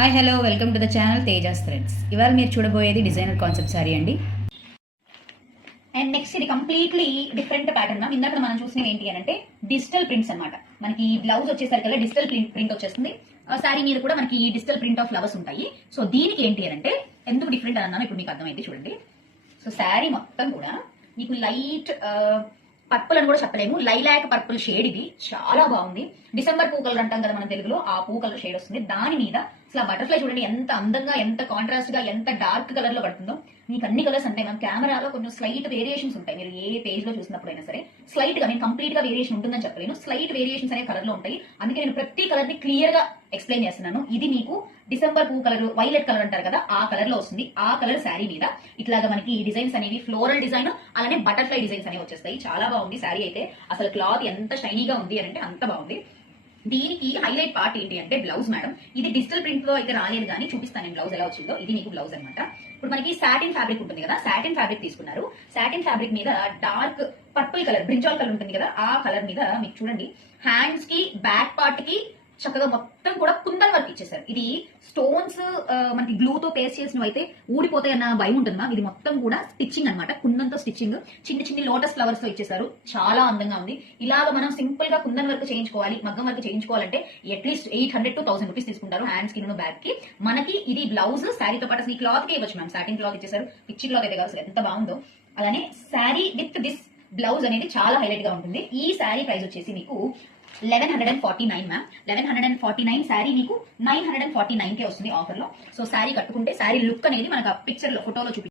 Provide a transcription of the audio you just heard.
Hi hello welcome to the channel Tejas threads. ఇవాళ మీరు చూడబోయేది డిజైనర్ కాన్సెప్ట్ సారీ అండి. అండ్ నెక్స్ట్ ఇది కంప్లీట్లీ డిఫరెంట్ ప్యాటర్న్. ఇందాక మనం చూసినవి ఏంటి అంటే డిజిటల్ ప్రింట్స్ అనమాట. మనకి బ్లౌజ్ వచ్చేసరికి డిజిటల్ ప్రింట్ వచ్చేస్తుంది. సారీ మీద కూడా మనకి డిజిటల్ ప్రింట్ ఆఫ్ ఫ్లవర్స్ ఉంటాయి. సో దీనికి ఏంటి అంటే ఎందుకు డిఫరెంట్ అని అన్నాను ఇప్పుడు మీకు అర్థమైంది చూడండి. సో శారీ మొత్తం కూడా మీకు లైట్ పర్పుల్ అని కూడా చెప్పలేము, లైలాక్ పర్పుల్ షేడ్. ఇది చాలా బాగుంది. డిసెంబర్ పూ కలర్ అంటాం కదా మన తెలుగులో, ఆ పూ కలర్ షేడ్ వస్తుంది. దాని మీద అసలు బటర్ఫ్లై చూడండి ఎంత అందంగా, ఎంత కాంట్రాస్ట్ గా, ఎంత డార్క్ కలర్ లో పడుతుందో. మీకు అన్ని కలర్స్ ఉంటాయి. మన కెమెరాలో కొంచెం స్లైట్ వేరియేషన్స్ ఉంటాయి. మీరు ఏ పేజ్ లో చూసినప్పుడైనా సరే స్లైట్ గా, నేను కంప్లీట్ గా వేరియేషన్ ఉంటుందని చెప్పలేను, స్లైట్ వేరియేషన్స్ అనే కలర్ లో ఉంటాయి. అందుకే నేను ప్రతి కలర్ ని క్లియర్ గా ఎక్స్ప్లెయిన్ చేస్తున్నాను. ఇది మీకు డిసెంబర్ పూ కలర్, వైలెట్ కలర్ అంటారు కదా, ఆ కలర్ లో వస్తుంది. ఆ కలర్ శారీ మీద ఇట్లాగా మనకి డిజైన్స్ అనేవి ఫ్లోరల్ డిజైన్, అలానే బటర్ఫ్లై డిజైన్స్ అనేవి వచ్చేస్తాయి. చాలా బాగుంది శారీ అయితే. అసలు క్లాత్ ఎంత షైనీగా ఉంది అంటే అంత బాగుంది. దీనికి హైలైట్ పార్ట్ ఏంటి అంటే బ్లౌజ్ మేడం. ఇది డిజిటల్ ప్రింట్ లో అయితే రాలేదు కానీ చూపిస్తాను నేను బ్లౌజ్ ఎలా వచ్చిందో. ఇది మీకు బ్లౌజ్ అనమాట. ఇప్పుడు మనకి సాటిన్ ఫ్యాబ్రిక్ ఉంటుంది కదా, సాటిన్ ఫ్యాబ్రిక్ తీసుకున్నారు. సాటిన్ ఫ్యాబ్రిక్ మీద dark purple colour, brinjal colour ఉంటుంది కదా, ఆ కలర్ మీద మీకు చూడండి హ్యాండ్స్ కి, బ్యాక్ పార్ట్ కి చక్కగా మొత్తం కూడా కుందన్ వర్క్ ఇచ్చేసారు. ఇది స్టోన్స్ మనకి గ్లూతో పేస్ట్ చేసినవి అయితే ఊడిపోతాయి అన్న భయం ఉంటుందా. ఇది మొత్తం కూడా స్టిచ్చింగ్ అనమాట, కుందన్తో స్టిచ్చింగ్. చిన్న చిన్న లోటస్ ఫ్లవర్స్ తో ఇచ్చేసారు. చాలా అందంగా ఉంది. ఇలాగ మనం సింపుల్ గా కుందన్ వర్క్ చేయించుకోవాలి, మగ్గం వర్క్ చేయించుకోవాలంటే అట్లీస్ట్ 800 to 1000 రూపీస్ తీసుకుంటారు హ్యాండ్స్ కి, బ్యాక్ కి. మనకి ఇది బ్లౌజ్ శారీతో పాటు అసలు ఈ క్లాత్ కే ఇవ్వచ్చు మ్యామ్. సాటిన్ క్లాత్ ఇచ్చేసారు. పిచ్చి క్లాత్ అయితే కాదు, ఎంత బాగుందో. అలానే శారీ విత్ దిస్ బ్లౌజ్ అనేది చాలా హైలైట్ గా ఉంటుంది. ఈ శారీ ప్రైస్ వచ్చేసి మీకు 1149 మ్యామ్. 1149 శారీ మీకు 949 కే వస్తుంది ఆఫర్ లో. సో శారీ కట్టుకుంటే శారీ లుక్ అనేది మనకు పిక్చర్ లో, ఫోటోలో చూపి